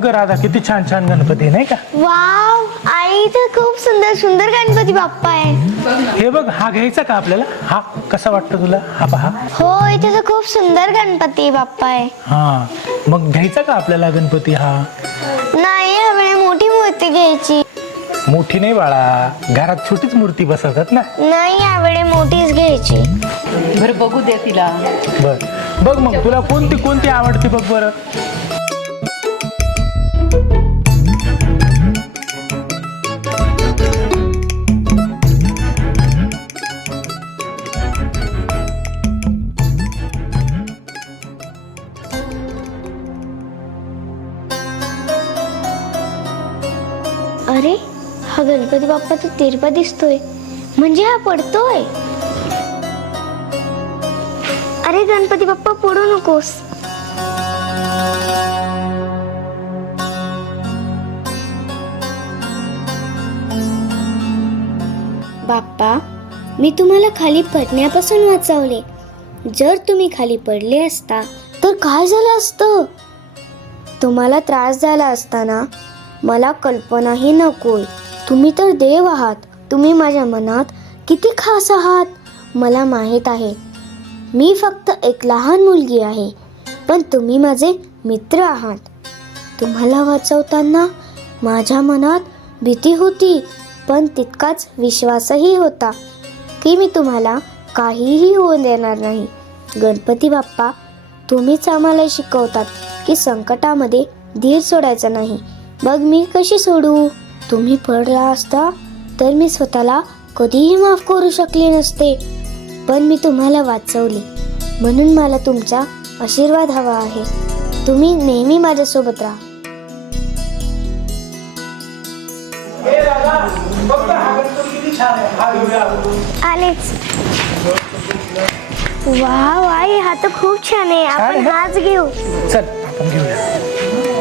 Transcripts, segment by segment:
राधा किती छान छान गणपती आहे, नाही का? वाव आई तर खूप सुंदर सुंदर गणपती बाप्पा आहे हे बघ हा घ्यायचा का आपल्याला? हा कसा वाटतो तुला? हा पहा. हो इथे तर खूप सुंदर गणपती बाप्पा आहे. हा मग घ्यायचा का आपल्याला गणपती हा? नाही यावेळी मोठी मूर्ती घ्यायची. मोठी नाही बाळा घरात छोटीच मूर्ती बसवतात ना? नाही यावेळी मोठीच घ्यायची. बरं बघू दे तिला. बर. बघ मग तुला कोणती कोणती आवडते बघ बरं. अरे हा गणपती बाप्पा तर तिरपा दिसतोय. म्हणजे हा पडतोय? अरे गणपती बाप्पा पडू नकोस. बाप्पा मी तुम्हाला खाली पडण्यापासून वाचवले. जर तुम्ही खाली पडले असता तर काय झालं असतं? तुम्हाला त्रास झाला असताना मला कल्पनाही नकोय. तुम्ही तर देव आहात. तुम्ही माझ्या मनात किती खास आहात? मला माहीत आहे. मी फक्त एक लहान मुलगी आहे. पण तुम्ही माझे मित्र आहात. तुम्हाला वाचवताना माझ्या मनात भीती होती पण तितकाच विश्वासही होता की मी तुम्हाला काहीही होऊ देणार नाही. गणपती बाप्पा तुम्हीच आम्हाला शिकवतात की संकटामध्ये धीर सोडायचा नाही. मग मी कशी सोडू? तुम्ही पडला असता तर मी स्वतःला कधीही माफ करू शकले नसते. पण मी तुम्हाला वाचवले. म्हणून मला तुमचा आशीर्वाद हवा आहे. तुम्ही नेहमी माझ्यासोबत राहा. आलेच. वाव आई हा तर खूप छान आहे. आपण? हाच घेऊ. चल आपण घेऊया.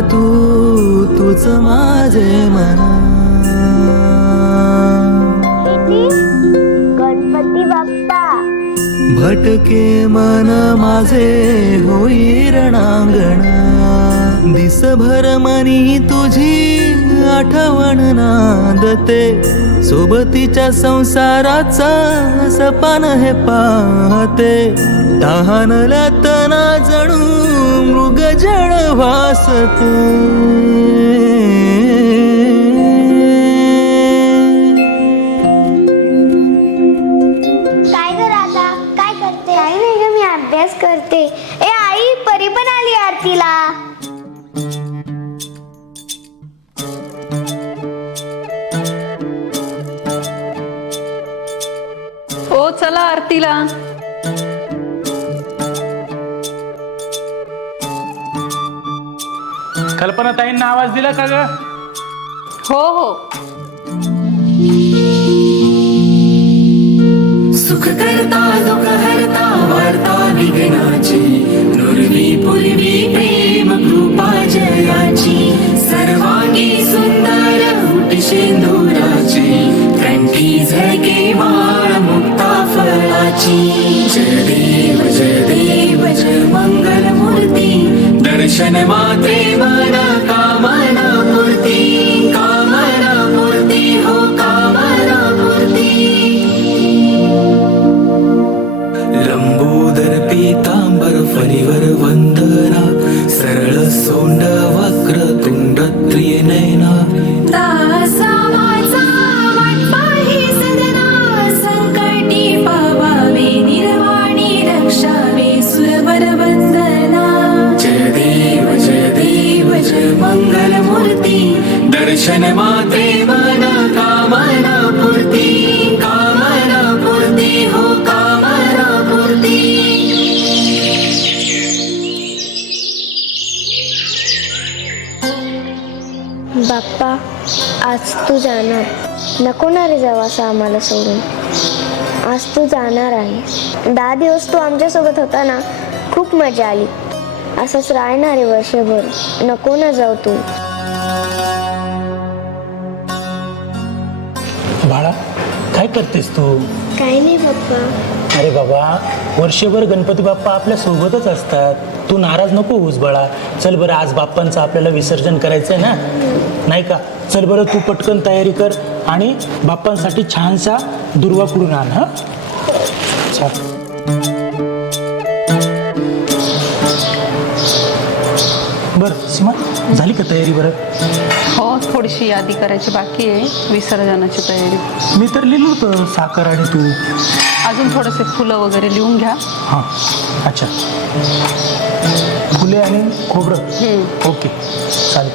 तू तुझ माझे मना. गणपती बाप्पा. भटके मन माझे होई रणांगण. दिसभर मनी तुझी आठवण नांदते. सोबतीच्या संसाराचा सपान हे पाहते. तहानल्या तना जणू मृग जळ वासते. काय कर आता काय करते? काही नाही ग मी अभ्यास करते. ए आई परी पण आली आरतीला. चला आरतीला. कल्पना ताईंना आवाज दिला का ग? हो हो. सुख करता दुःख हरता वार्ता विघ्नाची नुरवी पूर्वी जय देव जय देव जय मंगल मूर्ती दर्शन मात्रे मना आज तू जाणार. नको ना रे जवासा आम्हाला सोडून. आज तू जाणार आहे. दहा दिवस तू आमच्यासोबत होता ना खूप मजा आली. असंच राहणार आहे वर्षभर. नको ना जाऊ तू. बाळा करतेस तू? काही नाही बाप्पा अरे बाबा वर्षभर गणपती बाप्पा आपल्या सोबतच असतात. तू नाराज नको होऊस बाळा. चल बरं आज बाप्पांचं आपल्याला विसर्जन करायचंय ना? नाही का? चल बरं तू पटकन तयारी कर आणि बाप्पांसाठी छानसा दुर्वा कुडून आण हा? छान. बरं सीमा झाली का तयारी बरं? हो थोडीशी यादी करायची बाकी आहे. विसर्जनाची तयारी. मी तर लिहिलं होतं साखर आणि तू अजून थोडेसे फुलं वगैरे लिहून घ्या. हां अच्छा. फुले आणि खोबरं? हम्म. ओके चालेल.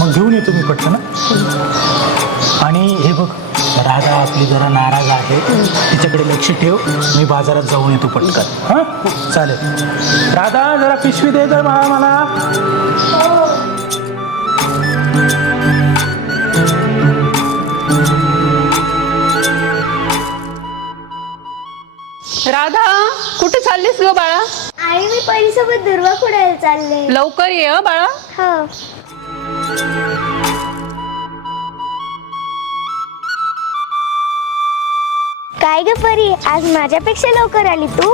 मग घेऊन येतो मी पटकन हं? आणि हे बघ राधा आपली जरा नाराज आहे. तिच्याकडे लक्ष ठेव. मी बाजारात जाऊन येतो पटकन. हां? चालेल. राधा जरा पिशवी दे तर बाळा मला कुठे चाललीस ग बाळा? आणि मी पहिलीसोबत दुर्वा खुडायला चालले. लवकर ये हं बाळा. हो. काय ग परी आज माझ्यापेक्षा लवकर आली तू?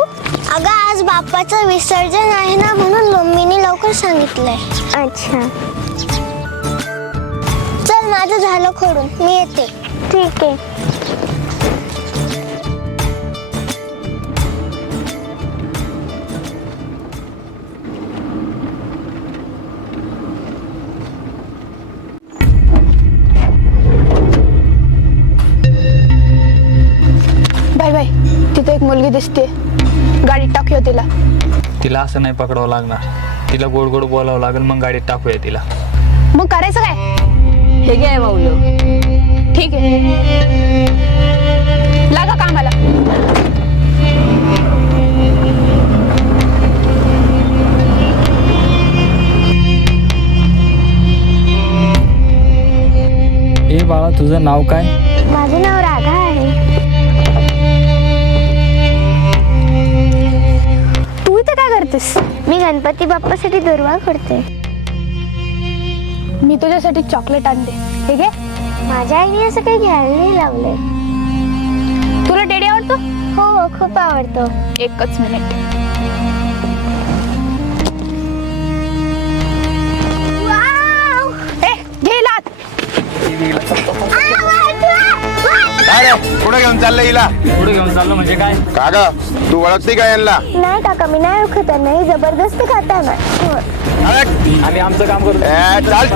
अगं आज बाप्पाचं विसर्जन आहे ना म्हणून मम्मीने लवकर सांगितलंय. अच्छा. चल माझं झालं खोडून. मी येते. ठीक आहे. तिथे एक मुलगी दिसते. गाडीत टाकूया तिला. तिला असं नाही पकडावं लागणार. तिला गोड गोड बोलावं लागेल मग गाडीत टाकूया तिला. मग करायचं काय? हे घे माऊलं ठीक आहे. लागा कामाला. ए बाळा तुझं नाव काय? करतेस मी गणपती बाप्पासाठी दुर्वा करते. मी तुझ्यासाठी चॉकलेट आणते. हे घे माझ्या आईने असं काही घ्यायला नाही लावलंय. तुला टेडी आवडतो? हो हो खूप आवडतो. एकच मिनिट ए घे लात. काय रे? कुठे घेऊन चाललं हिला? पुढे घेऊन चाललो म्हणजे काय? का ग तू ओळखते का यांना? नाही काका मी नाही ओळखत नाही जबरदस्ती खाता ना. अरे, आम्ही आमचं काम करतो. ए, चाल.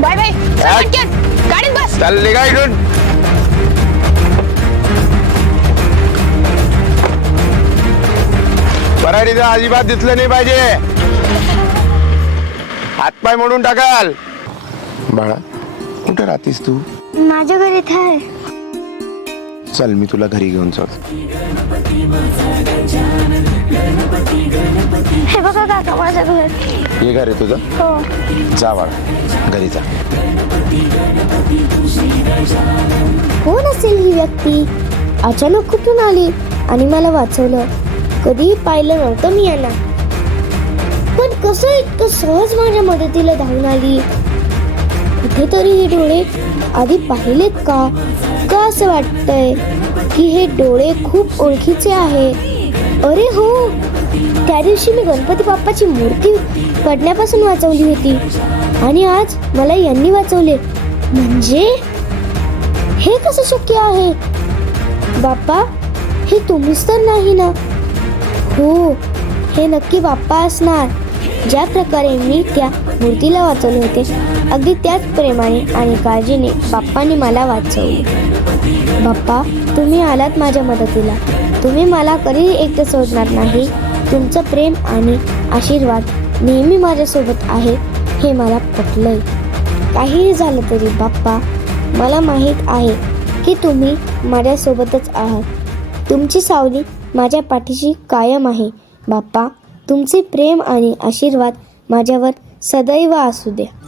Bye bye. पटकन गाडीत बस. चाल निघा इकडून पराडीचं अजिबात दिसलं नाही पाहिजे. हातपाय मोडून टाकाल. बाळा. कुठे राहतीस तू? माझ्या घरी आहे. चल मी तुला घरी घेऊन चल हे बघा काका माझं घर. हे घर आहे तुझं? हो. जा बाळा घरी जा. कोण असेल ही व्यक्ती? अचानक कुठून आली? आणि मला वाचवलं. कधीही पाहिलं नव्हतं मी यांना. पण कसं इतकं सहज माझ्या मदतीला धावून आली? कुठेतरी हे डोळे आधी पाहिलेत का? का असं वाटतंय की हे डोळे खूप ओळखीचे आहे? अरे हो त्या दिवशी मी गणपती बाप्पाची मूर्ती पडण्यापासून वाचवली होती आणि आज मला यांनी वाचवले. म्हणजे? हे कसं शक्य आहे? बाप्पा हे तुम्हीच तर नाही ना? हो हे नक्की बाप्पा असणार. ज्या प्रकारे मी त्या मूर्तीला वाचवले होते. अगदी त्याच प्रेमाने आणि काळजीने बाप्पाने मला वाचवले. बाप्पा तुम्ही आलात माझ्या मदतीला. तुम्ही मला कधीही एकटं सोडणार नाही. तुमचं प्रेम आणि आशीर्वाद नेहमी माझ्यासोबत आहे हे मला पटलंय. काहीही झालं तरी बाप्पा मला माहीत आहे की तुम्ही माझ्यासोबतच आहात. तुमची सावली माझ्या पाठीशी कायम आहे. बाप्पा तुमचे प्रेम आणि आशीर्वाद माझ्यावर सदैव असू द्या